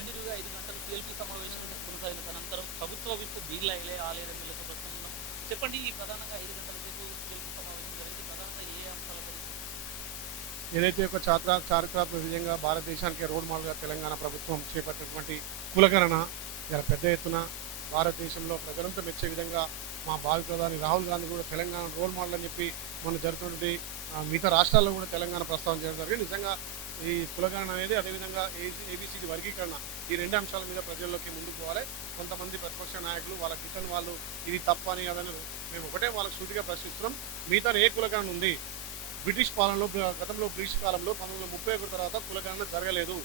కంటిన్యూగా 5 గంటలు సీఎల్పీ సమావేశం కొనసాగిన అనంతరం ప్రభుత్వ విప్ బీర్లా ఆలయ ఎమ్మెల్యేతో ప్రస్తుతం ఉన్నాం. చెప్పండి, ఈ ప్రధానంగా 5 గంటల సేపు సీఎల్పీ సమావేశం జరిగింది. ప్రధానంగా ఏ అంశాల గురించి? ఏదైతే ఒక చారిత్రాత్మక విజయంగా భారతదేశానికి రోడ్ మోడల్గా తెలంగాణ ప్రభుత్వం చేపట్టినటువంటి కులగణన ఇలా పెద్ద ఎత్తున భారతదేశంలో ప్రజలంతా మెచ్చే విధంగా మా భావి ప్రధాని రాహుల్ గాంధీ కూడా తెలంగాణ రోల్ మోడల్ అని చెప్పి మొన్న జరుగుతున్నటువంటి మిగతా రాష్ట్రాల్లో కూడా తెలంగాణ ప్రస్తావన చేయడం జరిగింది. నిజంగా ఈ కులగణన అనేది అదేవిధంగా ఏబిసిడి వర్గీకరణ ఈ రెండు అంశాల మీద ప్రజల్లోకి ముందుకు పోవాలి. కొంతమంది ప్రతిపక్ష నాయకులు వాళ్ళ కిచెన్ వాళ్ళు ఇది తప్పని అదని మేము ఒకటే వాళ్ళకి సూటిగా ప్రశ్నిస్తున్నాం. మిగతా ఏ కులగణన ఉంది? బ్రిటిష్ పాలనలో గతంలో బ్రిటిష్ కాలంలో 1931 తర్వాత కులగణన జరగలేదు.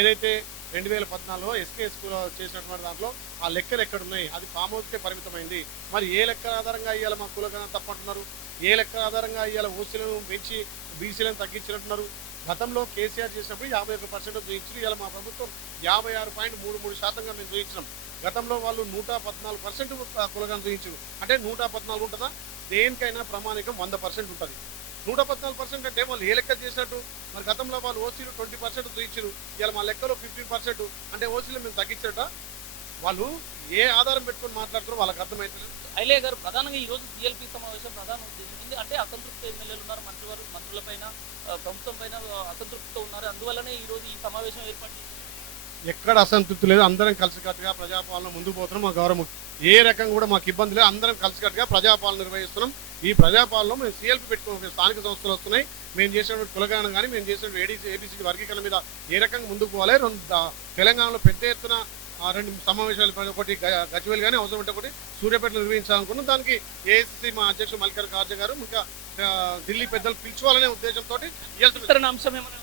ఏదైతే 2014లో ఎస్కేఎస్ చేసినటువంటి దాంట్లో ఆ లెక్కలు ఎక్కడున్నాయి? అది ఫామ్ హౌస్కే పరిమితమైంది. మరి ఏ లెక్కల ఆధారంగా ఇవాళ మా కులగణన తప్పంటున్నారు? ఏ లెక్కల ఆధారంగా ఇవాళ ఓసీలను పెంచి బీసీలను తగ్గించినట్టున్నారు? గతంలో కేసీఆర్ చేసినప్పుడు 51% చూపించారు. ఇవాళ మా ప్రభుత్వం 56.33% మేము చూపించినాం. గతంలో వాళ్ళు 114% కులగణన చూపించారు. అంటే 114 ఉంటుందా? దేనికైనా ప్రమాణికం 100% ఉంటుంది. 114% అంటే వాళ్ళు ఏ లెక్క చేసినట్టు? మరి గతంలో వాళ్ళు ఓసీలు 20% చూయించారు. ఇలా మా లెక్కలో 15% అంటే ఓసీలు మేము తగ్గించట. వాళ్ళు ఏ ఆధారం పెట్టుకొని మాట్లాడుతారో వాళ్ళకి అర్థమవుతుంది. ఐలయ్య గారు, ప్రధానంగా ఈ రోజు సీఎల్పీ సమావేశం ప్రధాన ఉద్దేశం ఏంటి అంటే అసంతృప్త ఎమ్మెల్యేలు ఉన్నారు, మంత్రులపైన ప్రభుత్వం పైన అసంతృప్తితో ఉన్నారు. అందువల్లనే ఈ రోజు ఈ సమావేశం ఏర్పాటు చేశారు. ఎక్కడ అసంతృప్తి లేదు. అందరం కలిసికట్టుగా ప్రజాపాలన ముందుకు పోతున్నాం. మా గౌరవం ఏ రకంగా కూడా మాకు ఇబ్బంది లేదు. అందరం కలిసికట్టుగా ప్రజాపాలన నిర్వహిస్తున్నాం. ఈ ప్రజాపాలనలో మేము సీఎల్పీ పెట్టుకున్నాం. స్థానిక సంస్థలు వస్తున్నాయి. మేము చేసినటువంటి కులగణన కానీ మేము చేసినటువంటి ఏబిసిడి వర్గీకరణ మీద ఏ రకంగా ముందుకు పోవాలి. తెలంగాణలో పెద్ద ఎత్తున 2 సమావేశాలు, ఒకటి గజ్వేల్ కానీ అవసరం ఉంటే ఒకటి సూర్యాపేటలో నిర్వహించాలనుకున్నాం. దానికి ఏఐసిసి మా అధ్యక్షుడు మల్లికార్జున ఖార్గే గారు ఇంకా ఢిల్లీ పెద్దలు పిలుచుకోవాలనే ఉద్దేశంతో అంశం ఏమైనా